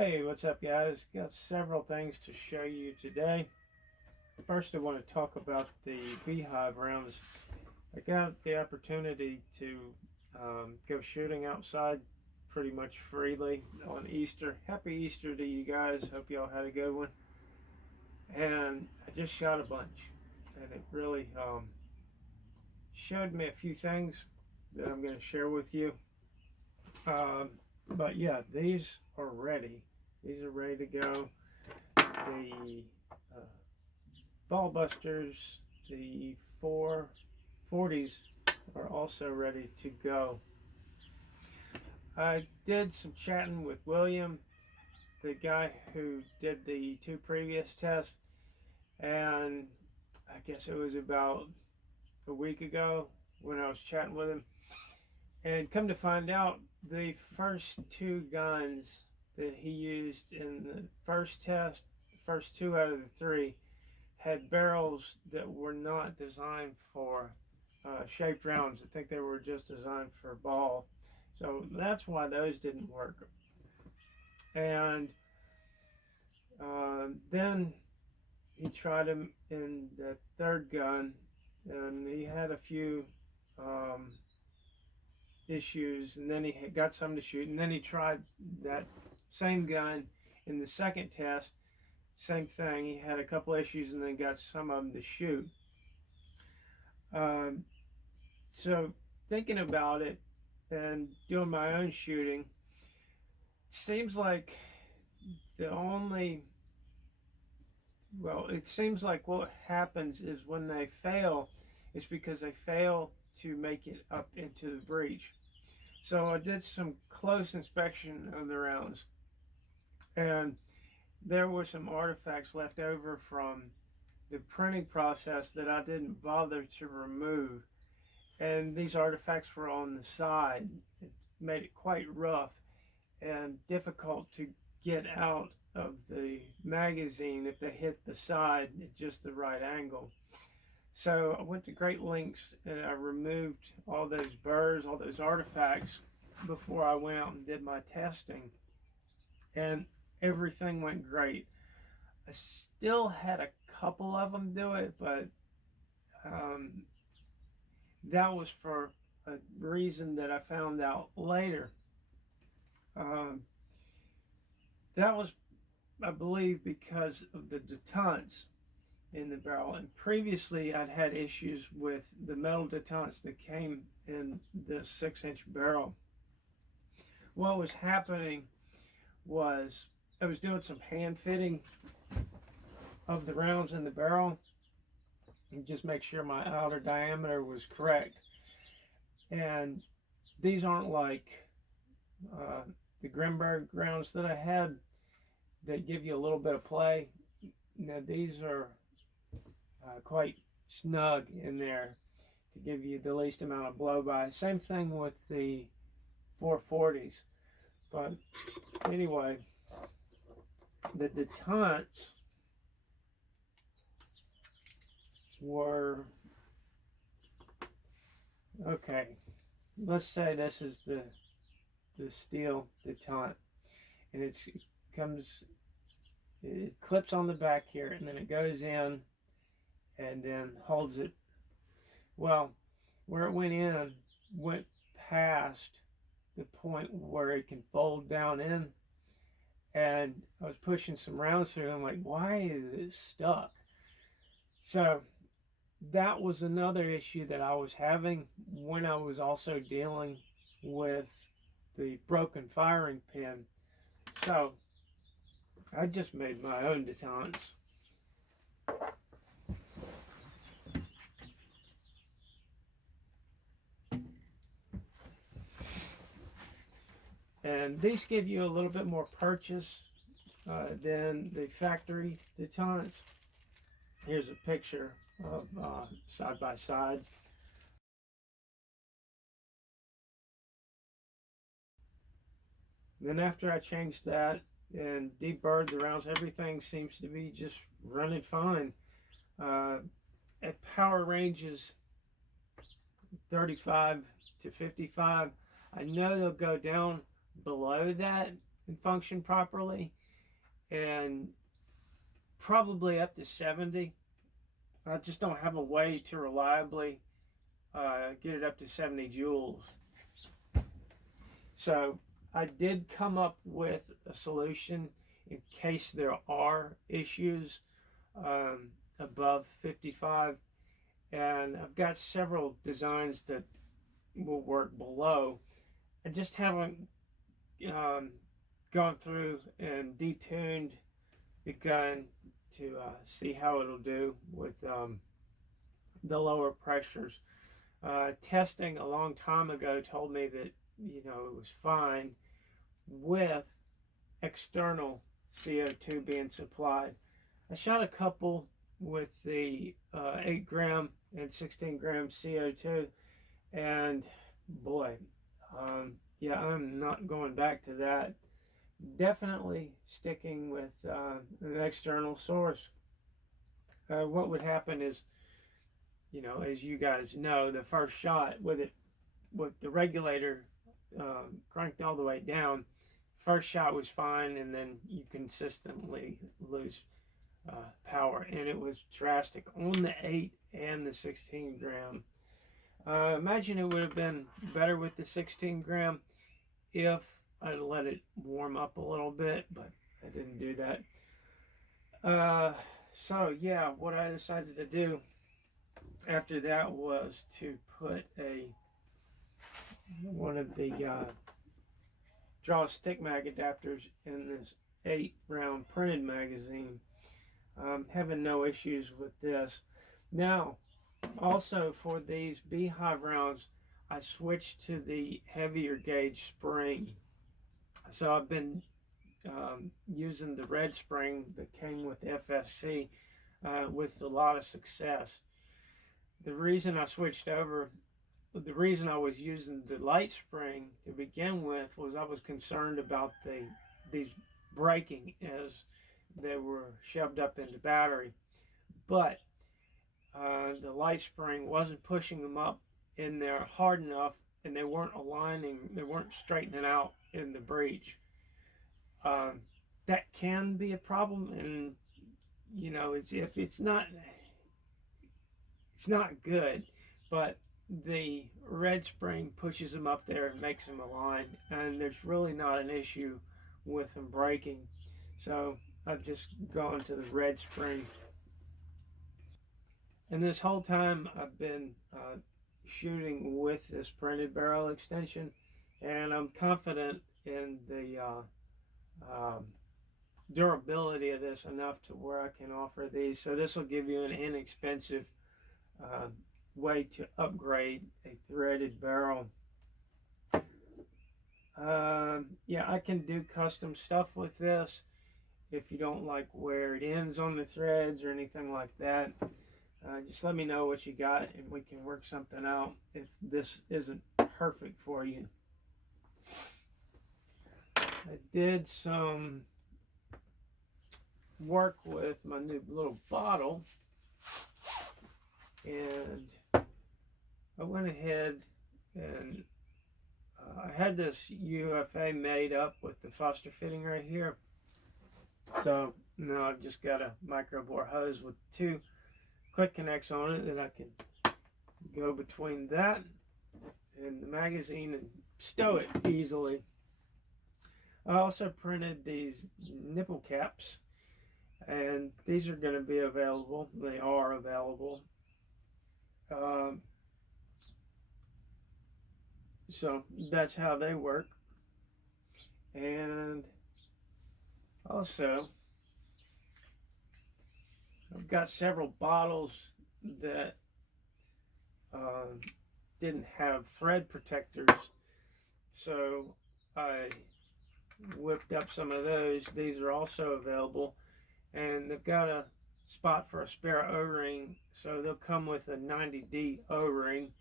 Hey, what's up, guys? Got several things to show you today. First, I want to talk about the beehive rounds. I got the opportunity to go shooting outside pretty much freely on Easter. Happy Easter to you guys. Hope y'all had a good one. And I just shot a bunch, and it really showed me a few things that I'm going to share with you. But yeah, these are ready. These are ready to go. The ball busters, the 440s are also ready to go. I did some chatting with William, the guy who did the two previous tests, and I guess it was about a week ago when I was chatting with him. And come to find out, the first two guns that he used in the first test, the first two out of the three, had barrels that were not designed for shaped rounds. I think they were just designed for ball. So that's why those didn't work. And then he tried them in the third gun, and he had a few issues, and then he got some to shoot, and then he tried that same gun in the second test. Same thing, he had a couple issues and then got some of them to shoot. So thinking about it and doing my own shooting, seems like it seems like what happens is when they fail, it's because they fail to make it up into the breech. So I did some close inspection of the rounds, and there were some artifacts left over from the printing process that I didn't bother to remove. And these artifacts were on the side. It made it quite rough and difficult to get out of the magazine if they hit the side at just the right angle. So I went to great lengths and I removed all those burrs, all those artifacts before I went out and did my testing. And everything went great. I still had a couple of them do it, but that was for a reason that I found out later. That was, I believe, because of the detents in the barrel. And previously I'd had issues with the metal detents that came in this 6-inch barrel. What was happening was I was doing some hand fitting of the rounds in the barrel and just make sure my outer diameter was correct. And these aren't like the Grimberg rounds that I had that give you a little bit of play. Now these are quite snug in there to give you the least amount of blow by. Same thing with the 440s. But anyway, the detents were, okay, let's say this is the steel detent, and it clips on the back here, and then it goes in and then holds it. Well, where it went in went past the point where it can fold down in, and I was pushing some rounds through. I'm like, why is it stuck? So that was another issue that I was having when I was also dealing with the broken firing pin. So I just made my own detents. And these give you a little bit more purchase than the factory detents. Here's a picture of side by side. Then after I changed that and deburred the rounds, everything seems to be just running fine. At power ranges 35 to 55, I know they'll go down below that and function properly, and probably up to 70. I just don't have a way to reliably get it up to 70 joules. So I did come up with a solution in case there are issues above 55, and I've got several designs that will work below. I just haven't gone through and detuned the gun to see how it'll do with the lower pressures. Testing a long time ago told me that it was fine with external CO2 being supplied. I shot a couple with the 8 gram and 16 gram CO2, and boy, yeah, I'm not going back to that. Definitely sticking with an external source. What would happen is, as you guys know, the first shot with the regulator cranked all the way down, first shot was fine, and then you consistently lose power, and it was drastic on the 8 and the 16 gram. Imagine it would have been better with the 16 gram if I'd let it warm up a little bit, but I didn't do that. So yeah, what I decided to do after that was to put one of the draw stick mag adapters in this 8 round printed magazine. Having no issues with this. Now, also for these Beehive rounds, I switched to the heavier gauge spring. So I've been using the red spring that came with FSC with a lot of success. The reason I switched over, the reason I was using the light spring to begin with, was I was concerned about these breaking as they were shoved up into battery. But the light spring wasn't pushing them up in there hard enough, and they weren't aligning, they weren't straightening out in the breech. That can be a problem, and it's not good, but the red spring pushes them up there and makes them align, and there's really not an issue with them breaking. So I've just gone to the red spring. And this whole time I've been shooting with this printed barrel extension, and I'm confident in the durability of this enough to where I can offer these. So this will give you an inexpensive way to upgrade a threaded barrel. Yeah, I can do custom stuff with this if you don't like where it ends on the threads or anything like that. Just let me know what you got, and we can work something out if this isn't perfect for you. I did some work with my new little bottle, and I went ahead and I had this UFA made up with the Foster fitting right here. So now I've just got a micro bore hose with 2 quick connects on it that I can go between that and the magazine and stow it easily. I also printed these nipple caps, and these are going to be available. They are available. So that's how they work. And also, I've got several bottles that didn't have thread protectors, so I whipped up some of those. These are also available, and they've got a spot for a spare O-ring, so they'll come with a 90D O-ring.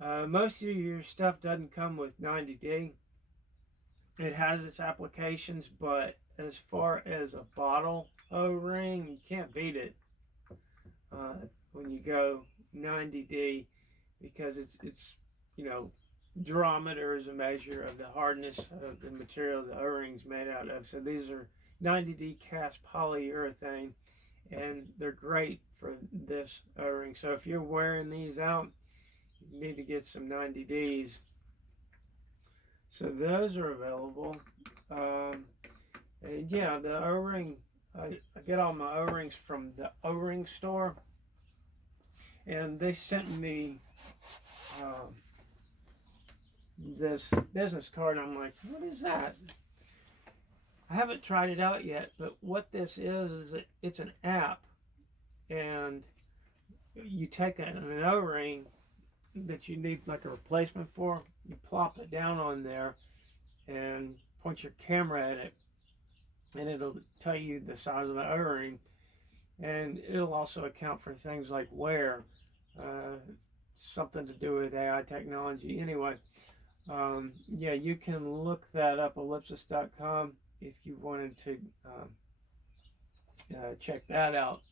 Most of your stuff doesn't come with 90D. It has its applications, but as far as a bottle O-ring, you can't beat it when you go 90D, because it's durometer is a measure of the hardness of the material the O-ring's made out of. So these are 90D cast polyurethane, and they're great for this O-ring. So if you're wearing these out, you need to get some 90Ds. So those are available. And yeah, the O-ring, I get all my O-rings from the O-ring store, and they sent me this business card. I'm like, what is that? I haven't tried it out yet, but what this is it's an app, and you take an O-ring that you need like a replacement for, you plop it down on there and point your camera at it, and it'll tell you the size of the O-ring, and it'll also account for things like wear, something to do with AI technology. Anyway, yeah, you can look that up, ellipsis.com, if you wanted to check that out.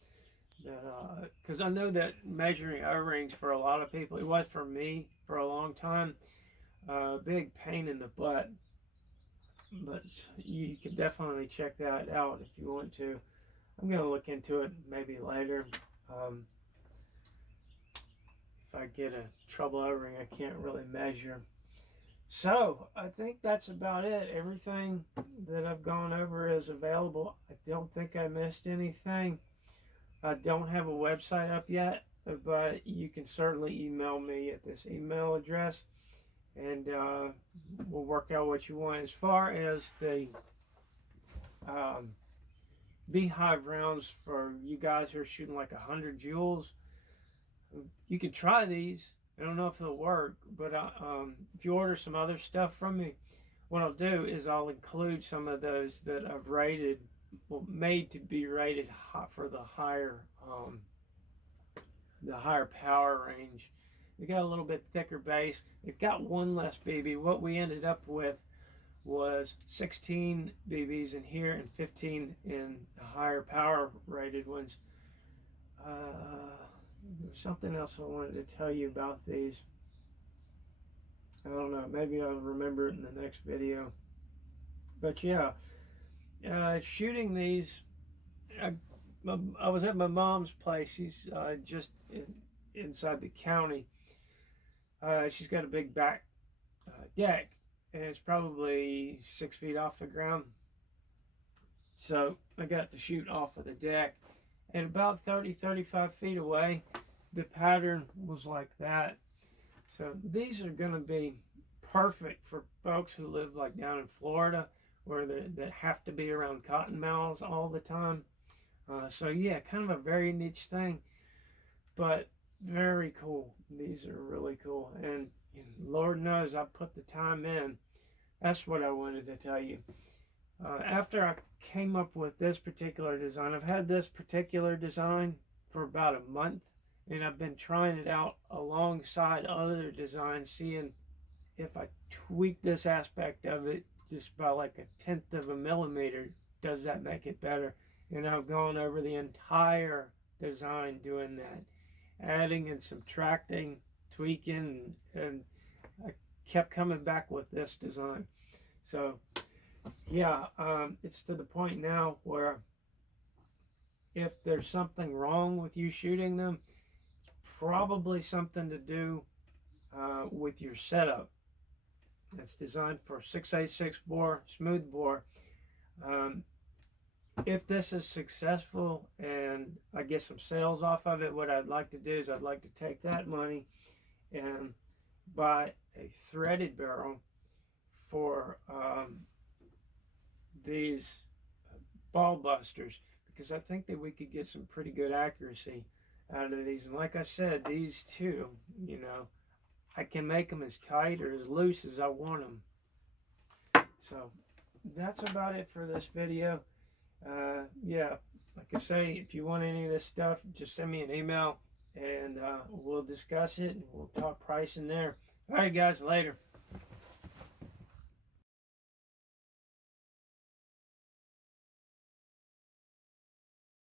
Because I know that measuring O-rings for a lot of people, it was for me for a long time, big pain in the butt. But you can definitely check that out if you want to. I'm going to look into it maybe later. If I get a trouble O-ring, I can't really measure. So I think that's about it. Everything that I've gone over is available. I don't think I missed anything. I don't have a website up yet, but you can certainly email me at this email address, and we'll work out what you want. As far as the beehive rounds for you guys who are shooting like 100 joules, you can try these. I don't know if they'll work, but if you order some other stuff from me, what I'll do is I'll include some of those that I've rated, made to be rated for the higher power range. They got a little bit thicker base. They've got one less BB. What we ended up with was 16 BBs in here and 15 in the higher power rated ones. There's something else I wanted to tell you about these. I don't know, maybe I'll remember it in the next video. But yeah, shooting these, I was at my mom's place. She's just inside the county. She's got a big back deck, and it's probably 6 feet off the ground. So I got to shoot off of the deck, and about 30-35 feet away, the pattern was like that. So these are going to be perfect for folks who live like down in Florida, where that have to be around cottonmouths all the time. So yeah, kind of a very niche thing, but very cool. These are really cool, and Lord knows I put the time in. That's what I wanted to tell you. After I came up with this particular design, I've had this particular design for about a month, and I've been trying it out alongside other designs, seeing if I tweak this aspect of it just by like 1/10 of a millimeter, does that make it better? And I've gone over the entire design doing that, adding and subtracting, tweaking, and I kept coming back with this design. So yeah, it's to the point now where if there's something wrong with you shooting them, it's probably something to do with your setup. It's designed for 6/86 bore, smooth bore. If this is successful and I get some sales off of it, what I'd like to do is I'd like to take that money and buy a threaded barrel for these ball busters, because I think that we could get some pretty good accuracy out of these. And like I said, these two, you know, I can make them as tight or as loose as I want them. So that's about it for this video. Yeah, like I say, if you want any of this stuff, just send me an email, and we'll discuss it, and we'll talk pricing there. All right, guys, later.